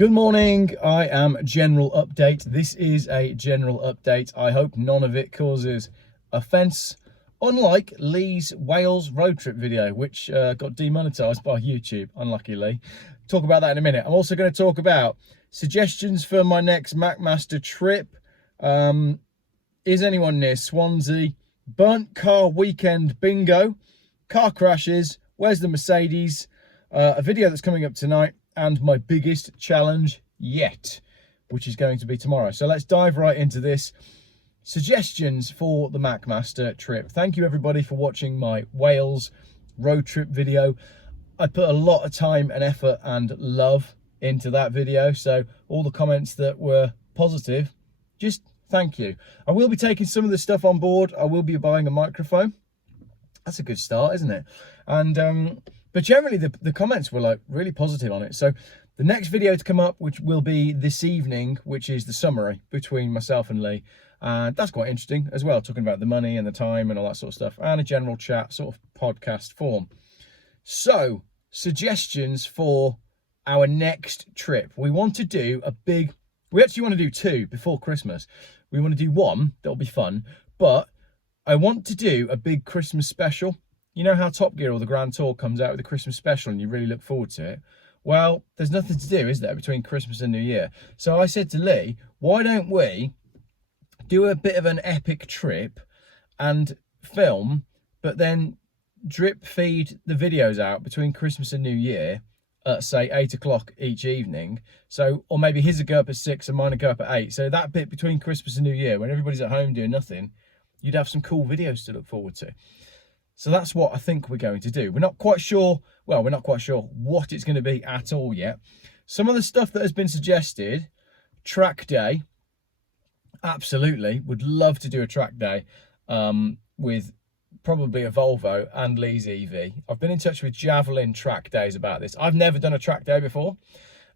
Good morning, I am General Update. This is a general update. I hope none of it causes offence, unlike Lee's Wales road trip video, which got demonetised by YouTube, unlucky Lee. Talk about that in a minute. I'm also going to talk about suggestions for my next MacMaster trip. Is anyone near Swansea? Burnt car weekend bingo, car crashes, where's the Mercedes? A video that's coming up tonight, and my biggest challenge yet, which is going to be tomorrow. So let's dive right into this. Suggestions for the MacMaster trip. Thank you everybody for watching my Wales road trip video. I put a lot of time and effort and love into that video, so all the comments that were positive, just thank you. I will be taking some of the stuff on board. I will be buying a microphone. That's a good start, isn't it? And but generally the comments were like really positive on it. So the next video to come up, which will be this evening, which is the summary between myself and Lee, and that's quite interesting as well, talking about the money and the time and all that sort of stuff, and a general chat sort of podcast form. So suggestions for our next trip. We want to do we actually want to do two before Christmas. We want to do one that'll be fun, but I want to do a big Christmas special. You know how Top Gear or the Grand Tour comes out with a Christmas special and you really look forward to it? Well, there's nothing to do, is there, between Christmas and New Year? So I said to Lee, why don't we do a bit of an epic trip and film, but then drip feed the videos out between Christmas and New Year at, say, 8 o'clock each evening. So, or maybe his would go up at 6 and mine would go up at 8. So that bit between Christmas and New Year, when everybody's at home doing nothing, you'd have some cool videos to look forward to. So that's what I think we're going to do. We're not quite sure what it's going to be at all yet. Some of the stuff that has been suggested, track day, absolutely, would love to do a track day with probably a Volvo and Lee's EV. I've been in touch with Javelin track days about this. I've never done a track day before.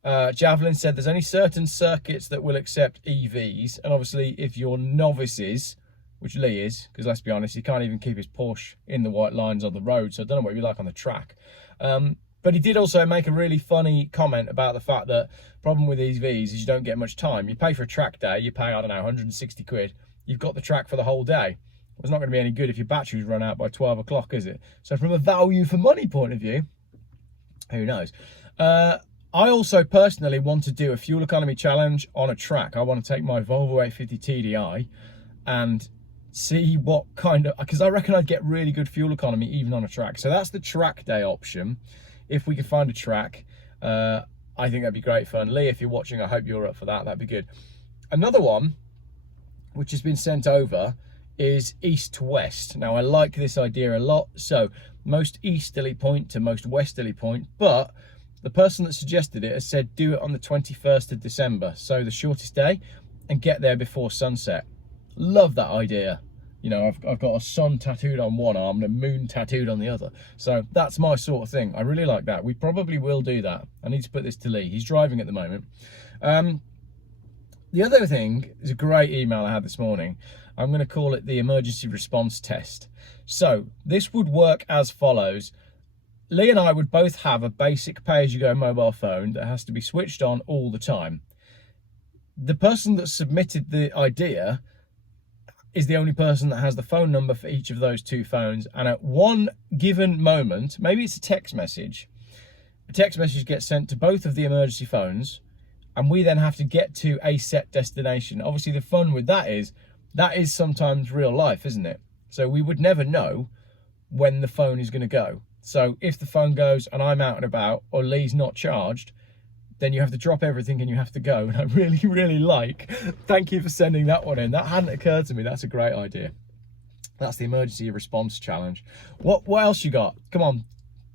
Javelin said there's only certain circuits that will accept EVs, and obviously if you're novices, which Lee is, because let's be honest, he can't even keep his Porsche in the white lines on the road, so I don't know what it'd be like on the track. But he did also make a really funny comment about the fact that problem with EVs is you don't get much time. You pay for a track day, you pay, I don't know, 160 quid, you've got the track for the whole day. It's not going to be any good if your batteries run out by 12 o'clock, is it? So from a value for money point of view, who knows? I also personally want to do a fuel economy challenge on a track. I want to take my Volvo 850 TDI and see what kind of, because I reckon I'd get really good fuel economy even on a track. So that's the track day option. If we can find a track, I think that'd be great fun. Lee, if you're watching, I hope you're up for that. That'd be good. Another one, which has been sent over, is east to west. Now I like this idea a lot. So most easterly point to most westerly point, but the person that suggested it has said do it on the 21st of December. So the shortest day, and get there before sunset. Love that idea. You know, I've got a sun tattooed on one arm and a moon tattooed on the other. So that's my sort of thing. I really like that. We probably will do that. I need to put this to Lee. He's driving at the moment. The other thing is a great email I had this morning. I'm going to call it the emergency response test. So this would work as follows. Lee and I would both have a basic pay-as-you-go mobile phone that has to be switched on all the time. The person that submitted the idea is the only person that has the phone number for each of those two phones, and at one given moment, maybe it's a text message gets sent to both of the emergency phones, and we then have to get to a set destination. Obviously the fun with that is sometimes real life, isn't it? So we would never know when the phone is going to go. So if the phone goes and I'm out and about, or Lee's not charged, then you have to drop everything and you have to go. And I really, really thank you for sending that one in. That hadn't occurred to me. That's a great idea. That's the emergency response challenge. What else you got? Come on,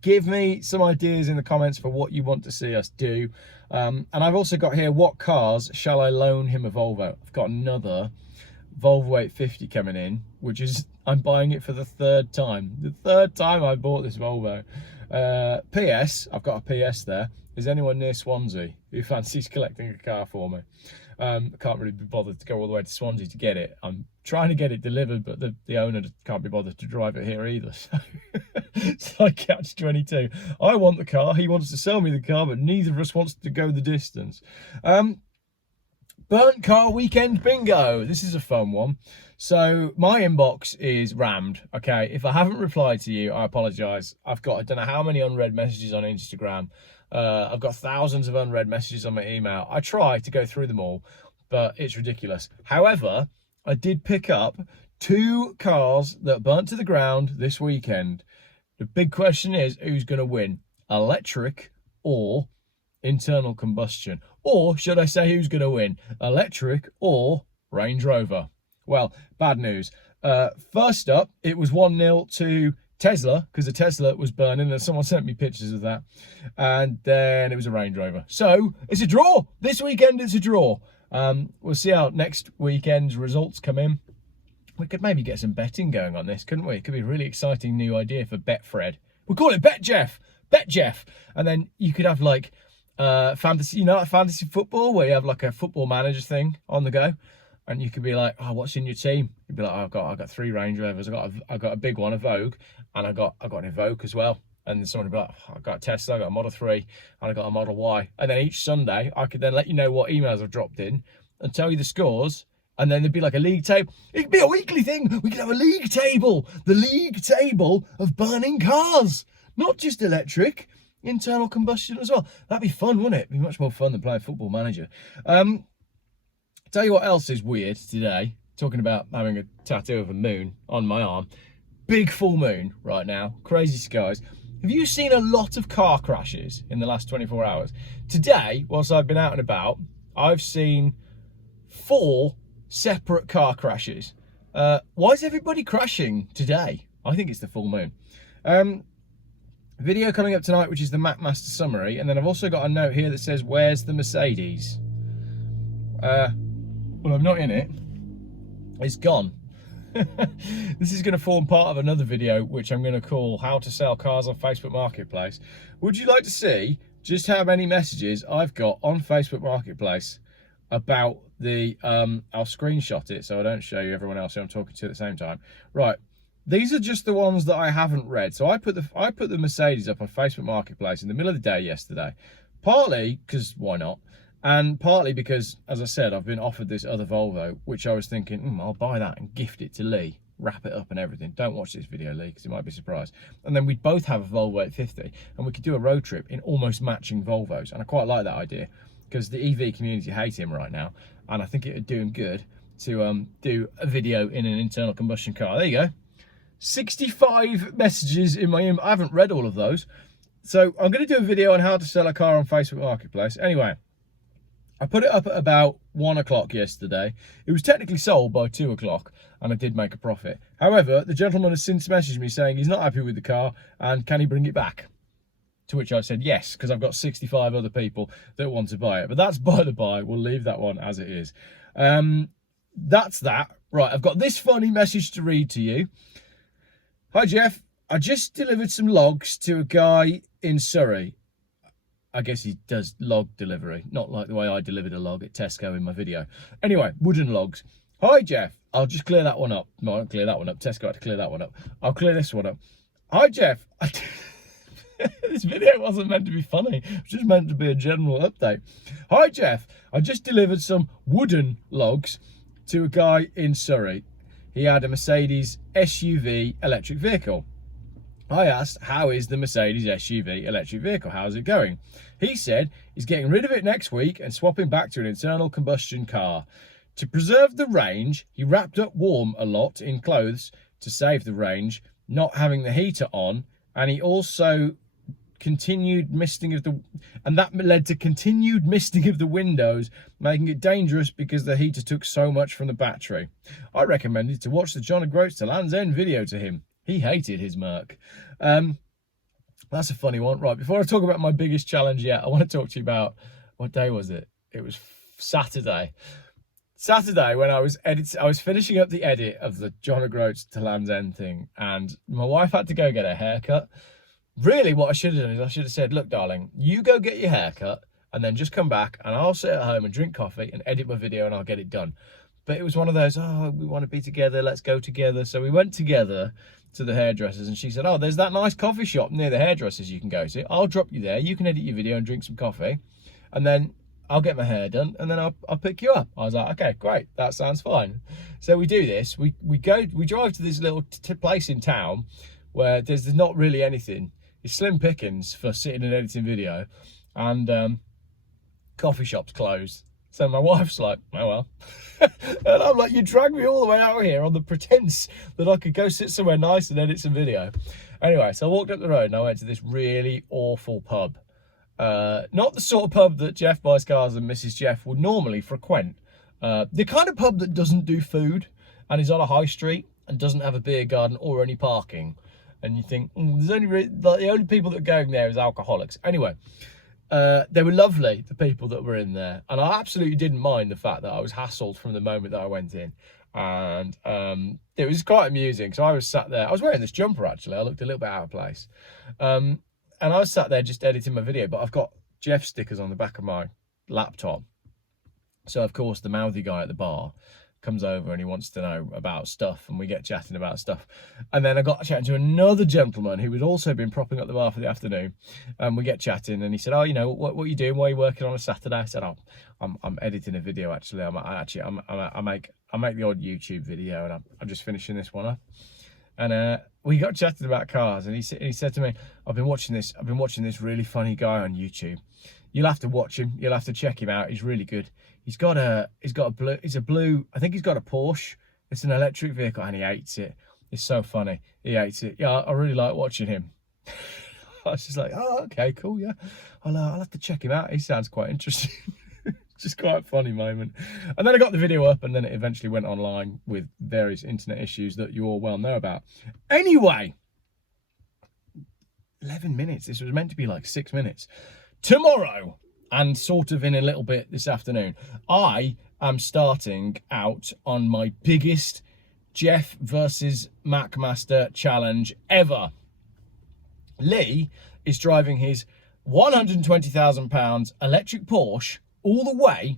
give me some ideas in the comments for what you want to see us do. And I've also got here, what cars shall I loan him a Volvo? I've got another Volvo 850 coming in, which is, I'm buying it for the third time. The third time I bought this Volvo. PS, I've got a PS there. Is anyone near Swansea who fancies collecting a car for me? I can't really be bothered to go all the way to Swansea to get it. I'm trying to get it delivered, but the owner can't be bothered to drive it here either. So it's like catch-22. I want the car, he wants to sell me the car, but neither of us wants to go the distance. Burnt car weekend bingo. This is a fun one. So my inbox is rammed. Okay, if I haven't replied to you, I apologise. I've got, I don't know how many unread messages on Instagram. I've got thousands of unread messages on my email. I try to go through them all, but it's ridiculous. However, I did pick up 2 cars that burnt to the ground this weekend. The big question is, who's going to win? Electric or internal combustion? Or should I say, who's going to win? Electric or Range Rover? Well, bad news. First up, it was 1-0 to Tesla, because the Tesla was burning and someone sent me pictures of that. And then it was a Range Rover. So it's a draw. This weekend it's a draw. We'll see how next weekend's results come in. We could maybe get some betting going on this, couldn't we? It could be a really exciting new idea for Betfred. We'll call it Bet Geoff. Bet Geoff. And then you could have like fantasy, you know, like fantasy football, where you have like a football manager thing on the go. And you could be like, oh, what's in your team? You'd be like, oh, I've got 3 Range Rovers. I've got a big one, a Vogue, and I got an Evoque as well. And then someone would be like, oh, I've got a Tesla, I've got a Model 3, and I've got a Model Y. And then each Sunday, I could then let you know what emails I've dropped in and tell you the scores. And then there'd be like a league table. It could be a weekly thing. We could have a league table. The league table of burning cars. Not just electric, internal combustion as well. That'd be fun, wouldn't it? It'd be much more fun than playing Football Manager. Tell you what else is weird today. Talking about having a tattoo of a moon on my arm. Big full moon right now. Crazy skies. Have you seen a lot of car crashes in the last 24 hours? Today, whilst I've been out and about, I've seen 4 separate car crashes. Why is everybody crashing today? I think it's the full moon. Video coming up tonight, which is the MacMaster summary. And then I've also got a note here that says, where's the Mercedes? Well, I'm not in it. It's gone. This is going to form part of another video, which I'm going to call How to Sell Cars on Facebook Marketplace. Would you like to see just how many messages I've got on Facebook Marketplace about the, I'll screenshot it so I don't show you everyone else who I'm talking to at the same time. Right. These are just the ones that I haven't read. So I put the Mercedes up on Facebook Marketplace in the middle of the day yesterday. Partly because why not? And partly because, as I said, I've been offered this other Volvo, which I was thinking, I'll buy that and gift it to Lee, wrap it up and everything. Don't watch this video, Lee, because you might be surprised. And then we'd both have a Volvo 850, and we could do a road trip in almost matching Volvos. And I quite like that idea, because the EV community hate him right now, and I think it would do him good to do a video in an internal combustion car. There you go. 65 messages in my I haven't read all of those. So I'm going to do a video on how to sell a car on Facebook Marketplace. Anyway, I put it up at about 1 o'clock yesterday. It was technically sold by 2 o'clock, and I did make a profit. However, the gentleman has since messaged me saying he's not happy with the car and can he bring it back? To which I said yes, because I've got 65 other people that want to buy it. But that's by the by. We'll leave that one as it is. That's that. Right, I've got this funny message to read to you. Hi, Geoff. I just delivered some logs to a guy in Surrey. I guess he does log delivery, not like the way I delivered a log at Tesco in my video. Anyway, wooden logs. Hi, Geoff. I'll just clear that one up. No, I won't clear that one up. Tesco had to clear that one up. I'll clear this one up. Hi, Geoff. This video wasn't meant to be funny. It was just meant to be a general update. Hi, Geoff. I just delivered some wooden logs to a guy in Surrey. He had a Mercedes SUV electric vehicle. I asked, how is the Mercedes SUV electric vehicle? How's it going? He said he's getting rid of it next week and swapping back to an internal combustion car. To preserve the range, he wrapped up warm a lot in clothes to save the range, not having the heater on, and he also continued misting of the, and that led to continued misting of the windows, making it dangerous because the heater took so much from the battery. I recommended to watch the John O'Groats to Land's End video to him. He hated his Merc. That's a funny one. Right, before I talk about my biggest challenge yet, I want to talk to you about, what day was it? It was Saturday. Saturday, when I was finishing up the edit of the John O'Groats to Land's End thing, and my wife had to go get a haircut. Really, what I should have done is I should have said, look, darling, you go get your hair cut and then just come back and I'll sit at home and drink coffee and edit my video and I'll get it done. But it was one of those, oh, we want to be together, let's go together. So we went together to the hairdressers and she said, oh, there's that nice coffee shop near the hairdressers you can go to. I'll drop you there, you can edit your video and drink some coffee and then I'll get my hair done and then I'll pick you up. I was like, okay, great, that sounds fine. So we do this, we drive to this little place in town where there's not really anything. It's slim pickings for sitting and editing video, and coffee shop's closed. So my wife's like, oh well. And I'm like, you dragged me all the way out here on the pretense that I could go sit somewhere nice and edit some video. Anyway, so I walked up the road and I went to this really awful pub. Not the sort of pub that Geoff Buys Cars and Mrs. Geoff would normally frequent. The kind of pub that doesn't do food and is on a high street and doesn't have a beer garden or any parking. And you think, there's only the only people that are going there is alcoholics. Anyway, they were lovely, the people that were in there. And I absolutely didn't mind the fact that I was hassled from the moment that I went in. And it was quite amusing. So I was sat there. I was wearing this jumper, actually. I looked a little bit out of place. And I was sat there just editing my video. But I've got Geoff stickers on the back of my laptop. So, of course, the mouthy guy at the bar comes over and he wants to know about stuff and we get chatting about stuff. And then I got chatting to another gentleman who had also been propping up the bar for the afternoon, and we get chatting and he said, oh, you know, what are you doing? Why are you working on a Saturday? I said, oh, I'm editing a video, actually. I make the odd YouTube video and I'm just finishing this one up. And we got chatting about cars and he said to me, I've been watching this really funny guy on YouTube. You'll have to watch him. You'll have to check him out. He's really good. He's got a blue, I think he's got a Porsche. It's an electric vehicle and he hates it. It's so funny. He hates it. Yeah, I really like watching him. I was just like, oh, okay, cool, yeah. I'll have to check him out. He sounds quite interesting. Just quite a funny moment. And then I got the video up and then it eventually went online with various internet issues that you all well know about. Anyway, 11 minutes. This was meant to be like 6 minutes. Tomorrow, and sort of in a little bit this afternoon, I am starting out on my biggest Geoff versus MacMaster challenge ever. Lee is driving his £120,000 electric Porsche all the way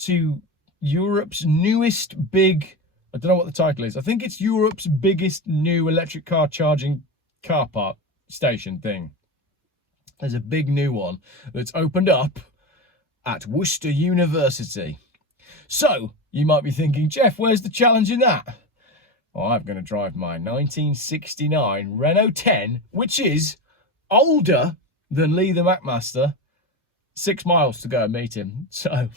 to Europe's newest big, I don't know what the title is, I think it's Europe's biggest new electric car charging car park station thing. There's a big new one that's opened up at Worcester University. So, you might be thinking, Geoff, where's the challenge in that? Well, I'm going to drive my 1969 Renault 10, which is older than Lee the MacMaster, 6 miles to go and meet him. So,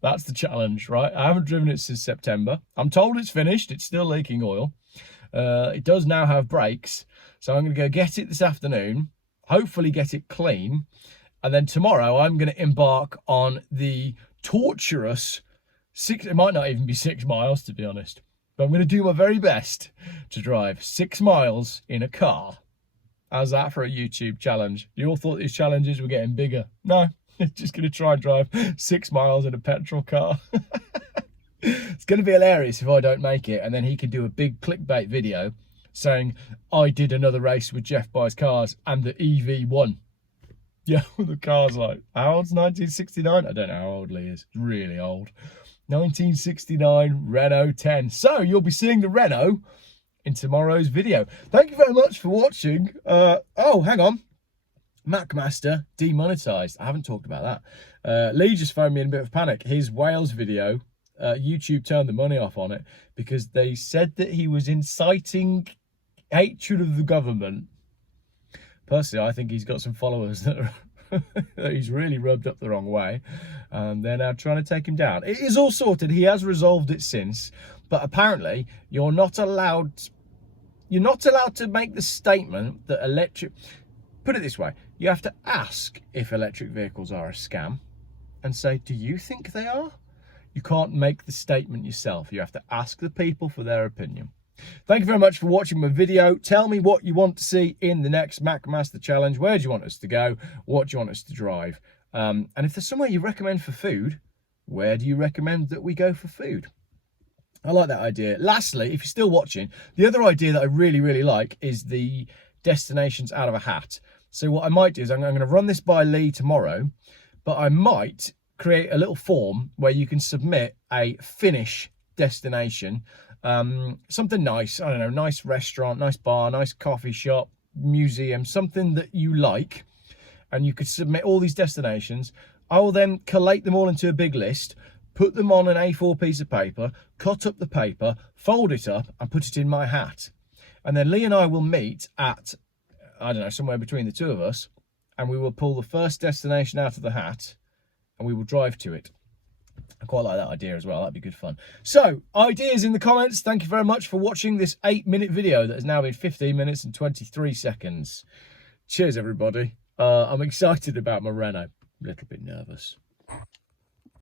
that's the challenge, right? I haven't driven it since September. I'm told it's finished. It's still leaking oil. It does now have brakes. So, I'm going to go get it this afternoon. Hopefully get it clean, and then tomorrow I'm going to embark on the torturous it might not even be 6 miles, to be honest, but I'm going to do my very best to drive 6 miles in a car. How's that for a YouTube challenge? You all thought these challenges were getting bigger. No, just going to try and drive 6 miles in a petrol car. It's going to be hilarious if I don't make it, and then he can do a big clickbait video saying, I did another race with Geoff Buys Cars and the EV won. Yeah, the car's like, how old's 1969? I don't know how old Lee is. It's really old. 1969 Renault 10. So you'll be seeing the Renault in tomorrow's video. Thank you very much for watching. Oh, hang on. MacMaster Demonetised. I haven't talked about that. Lee just phoned me in a bit of panic. His Wales video, YouTube turned the money off on it because they said that he was inciting hatred of the government. Personally, I think he's got some followers that are that he's really rubbed up the wrong way, and they're now trying to take him down. It is all sorted. He has resolved it since, but apparently you're not allowed to make the statement that electric, put it this way, you have to ask if electric vehicles are a scam and say, do you think they are? You can't make the statement yourself. You have to ask the people for their opinion. Thank you very much for watching my video. Tell me what you want to see in the next MacMaster challenge. Where do you want us to go? What do you want us to drive? And if there's somewhere you recommend for food, where do you recommend that we go for food? I like that idea. Lastly, if you're still watching, the other idea that I really, really like is the destinations out of a hat. So what I might do is I'm going to run this by Lee tomorrow, but I might create a little form where you can submit a finish destination, something nice, I don't know, nice restaurant, nice bar, nice coffee shop, museum, something that you like, and you could submit all these destinations. I will then collate them all into a big list, put them on an A4 piece of paper, cut up the paper, fold it up and put it in my hat. And then Lee and I will meet at, I don't know, somewhere between the two of us, and we will pull the first destination out of the hat and we will drive to it. I quite like that idea as well. That'd be good fun. So, ideas in the comments. Thank you very much for watching this 8-minute video that has now been 15 minutes and 23 seconds. Cheers, everybody. I'm excited about my Renault. A little bit nervous.